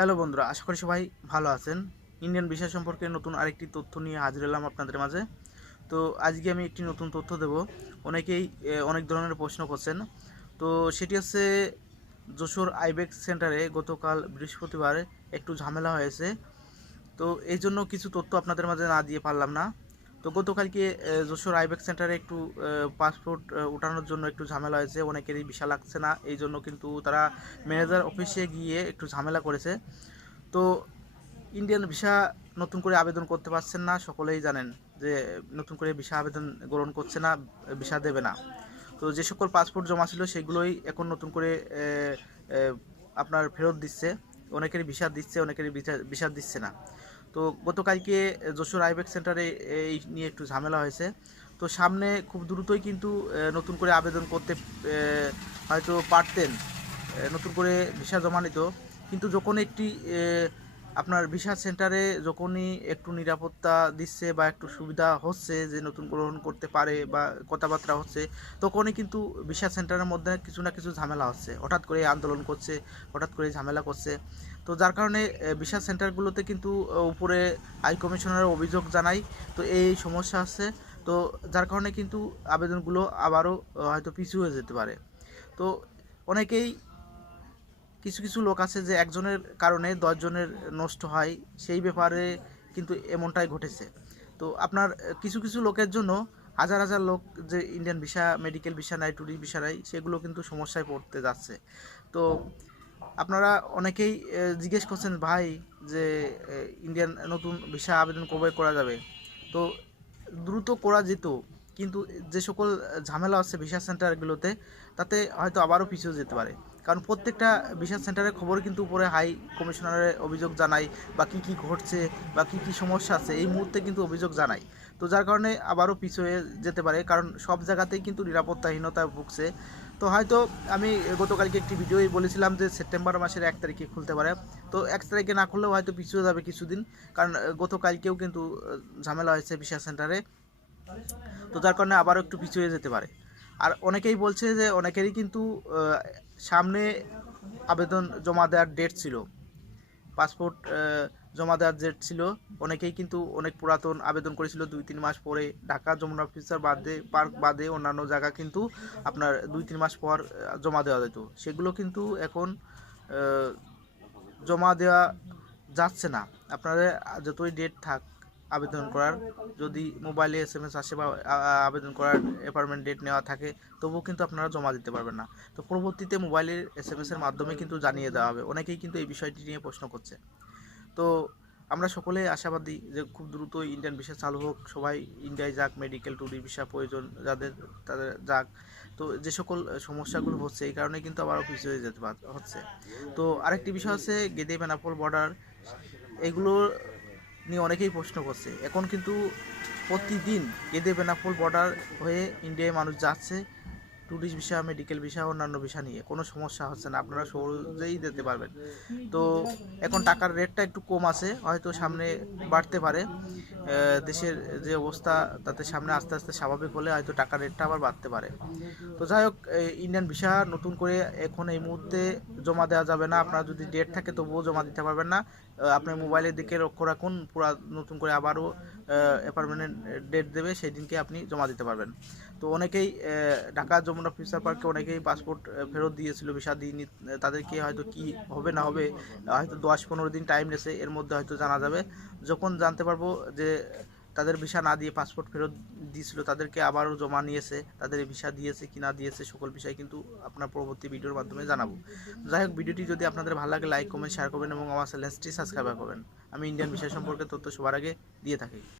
Hello বন্ধুরা, আশা করি সবাই ভালো আছেন। ইন্ডিয়ান ভিসা সম্পর্কে নতুন আরেকটি তথ্য নিয়ে হাজির হলাম আপনাদের মাঝে। তো আজকে আমি একটি নতুন তথ্য দেব। অনেকেই অনেক ধরনের প্রশ্ন করছেন। তো সেটি হচ্ছে যশোর আইবেক্স সেন্টারে গতকাল বৃহস্পতিবার একটু ঝামেলা হয়েছে। তো এই জন্য কিছু তথ্য আপনাদের মাঝে না দিয়ে পারলাম না। তো গতকালকে যশোর আইবেক্স সেন্টারে একটু পাসপোর্ট ওঠানোর জন্য একটু ঝামেলা হয়েছে, অনেকেরই ভিসা লাগছে না, এই জন্য কিন্তু তারা ম্যানেজার অফিসে গিয়ে একটু ঝামেলা করেছে। তো ইন্ডিয়ান ভিসা নতুন করে আবেদন করতে পারছেন না, সকলেই জানেন যে নতুন করে ভিসা আবেদন গ্রহণ করছে না, ভিসা দেবে না। তো যে সকল পাসপোর্ট জমা ছিল সেগুলোই এখন নতুন করে আপনার ফেরত দিচ্ছে। অনেকেরই ভিসা দিচ্ছে, অনেকেরই ভিসা দিচ্ছে না। তো গতকালকে যশোর আইবেক সেন্টারে এই নিয়ে একটু ঝামেলা হয়েছে। তো সামনে খুব দ্রুতই কিন্তু নতুন করে আবেদন করতে হয়তো পারতেন, নতুন করে ভিসা জমা নিত। কিন্তু যখন একটি আপনার ভিসা সেন্টারে যখনই একটু নিরাপত্তা দিচ্ছে বা একটু সুবিধা হচ্ছে যে নতুন গ্রহণ করতে পারে বা কথাবার্তা হচ্ছে, তখনই কিন্তু ভিসা সেন্টারের মধ্যে কিছু না কিছু ঝামেলা হচ্ছে, হঠাৎ করে আন্দোলন করছে, হঠাৎ করে ঝামেলা করছে। তো যার কারণে ভিসা সেন্টারগুলোতে কিন্তু উপরে হাই কমিশনারের অভিযোগ জানাই, তো এই সমস্যা আছে। তো যার কারণে কিন্তু আবেদনগুলো আবারও হয়তো পিছু হয়ে যেতে পারে। তো অনেকেই, কিছু কিছু লোক আছে যে একজনের কারণে 10 জনের নষ্ট হয়, সেই ব্যাপারে কিন্তু এমনটাই ঘটেছে। তো আপনার কিছু কিছু লোকের জন্য হাজার হাজার লোক যে ইন্ডিয়ান ভিসা, মেডিকেল ভিসা নাই, ট্যুরিস্ট ভিসা নাই, সেগুলো কিন্তু সমস্যায় পড়তে যাচ্ছে। তো আপনারা অনেকেই জিজ্ঞেস করছেন, ভাই যে ইন্ডিয়ান নতুন ভিসা আবেদন কবে করা যাবে? তো দ্রুত করা যেত, কিন্তু যে সকল ঝামেলা আছে ভিসা সেন্টারগুলোতে, তাতে হয়তো আবারও পিছিয়ে যেতে পারে। কারণ প্রত্যেকটা ভিসা সেন্টারের খবর কিন্তু উপরে হাই কমিশনারের অভিযোগ জানাই, বা কী কী ঘটছে বা কী কী সমস্যা আছে এই মুহূর্তে কিন্তু অভিযোগ জানাই। তো যার কারণে আবারও পিছিয়ে যেতে পারে, কারণ সব জায়গাতেই কিন্তু নিরাপত্তাহীনতায় ভুগছে। তো হয়তো আমি গতকালকে একটি ভিডিওই বলেছিলাম যে সেপ্টেম্বর মাসের 1 তারিখে খুলতে পারে। তো 1 তারিখে না খুললেও হয়তো পিছিয়ে যাবে কিছুদিন, কারণ গতকালকেও কিন্তু ঝামেলা হয়েছে ভিসা সেন্টারে। তো যার কারণে আবারও একটু পিছিয়ে যেতে পারে। আর অনেকেই বলছে যে অনেকেরই কিন্তু সামনে আবেদন জমা দেওয়ার ডেট ছিল, পাসপোর্ট জমা দেওয়ার ডেট ছিল। অনেকেই কিন্তু অনেক পুরাতন আবেদন করেছিল 2-3 মাস পরে। ঢাকা যমুনা ফিউচার বাদে, পার্ক বাদে অন্যান্য জায়গা কিন্তু আপনার 2-3 মাস পর জমা দেওয়া যেত, সেগুলো কিন্তু এখন জমা দেওয়া যাচ্ছে না। আপনাদের যতই ডেট থাক আবেদন করার, যদি মোবাইলে SMS আসে বা আবেদন করার অ্যাপয়েন্টমেন্ট ডেট নেওয়া থাকে, তবুও কিন্তু আপনারা জমা দিতে পারবেন না। তো পরবর্তীতে মোবাইলের SMS এর মাধ্যমে কিন্তু জানিয়ে দেওয়া হবে। অনেকেই কিন্তু এই বিষয়টি নিয়ে প্রশ্ন করছে। তো আমরা সকলেই আশাবাদী যে খুব দ্রুত ইন্ডিয়ান ভিসা চালু হোক, সবাই ইন্ডিয়ায় যাক, মেডিকেল ট্যুরিস্ট ভিসা প্রয়োজন যাদের তাদের যাক। তো যে সকল সমস্যাগুলো হচ্ছে এই কারণে কিন্তু আবারও পিছিয়ে যেতে হচ্ছে। তো আরেকটি বিষয় আছে গেদে বেনাপোল বর্ডার, এগুলো নিয়ে অনেকেই প্রশ্ন করছে। এখন কিন্তু প্রতিদিন গেদে বেনাপোল বর্ডার হয়ে ইন্ডিয়ায় মানুষ যাচ্ছে, ট্যুরিস্ট ভিসা, মেডিকেল ভিসা, অন্যান্য ভিসা নিয়ে কোনো সমস্যা হচ্ছে না, আপনারা সহজেই যেতে পারবেন। তো এখন টাকার রেটটা একটু কম আছে, হয়তো সামনে বাড়তে পারে। দেশের যে অবস্থা তাতে সামনে আস্তে আস্তে স্বাভাবিক হলে হয়তো টাকার রেটটা আবার বাড়তে পারে। তো যাই হোক, ইন্ডিয়ান ভিসা নতুন করে এখন এই মুহূর্তে জমা দেওয়া যাবে না। আপনার যদি ডেট থাকে তবুও জমা দিতে পারবেন না। আপনার মোবাইলের দিকে লক্ষ্য রাখুন, পুরা নতুন করে আবারও অ্যাপার্টমেন্টের ডেট দেবে, সেই দিনকে আপনি জমা দিতে পারবেন। তো অনেকেই ঢাকা যমুনা ফিউচার পার্কে অনেকেই পাসপোর্ট ফেরত দিয়েছিল, ভিসা দিইনি। তাদেরকে হয়তো কি হবে না হবে, হয়তো 10-15 দিন টাইম নিয়েছে, এর মধ্যে হয়তো জানা যাবে। যখন জানতে পারবো যে তাদের ভিসা না দিয়ে পাসপোর্ট ফেরত দিয়েছিল, তাদেরকে আবারও জমা নিয়েছে, তাদের ভিসা দিয়েছে কি না দিয়েছে সকল বিষয় কিন্তু আপনার পরবর্তী ভিডিওর মাধ্যমে জানাবো। যাই হোক, ভিডিওটি যদি আপনাদের ভালো লাগে লাইক কমেন্ট শেয়ার করবেন এবং আমার চ্যানেলটি সাবস্ক্রাইব করবেন। আমি ইন্ডিয়ান ভিসা সম্পর্কে তথ্য সবার আগে দিয়ে থাকি।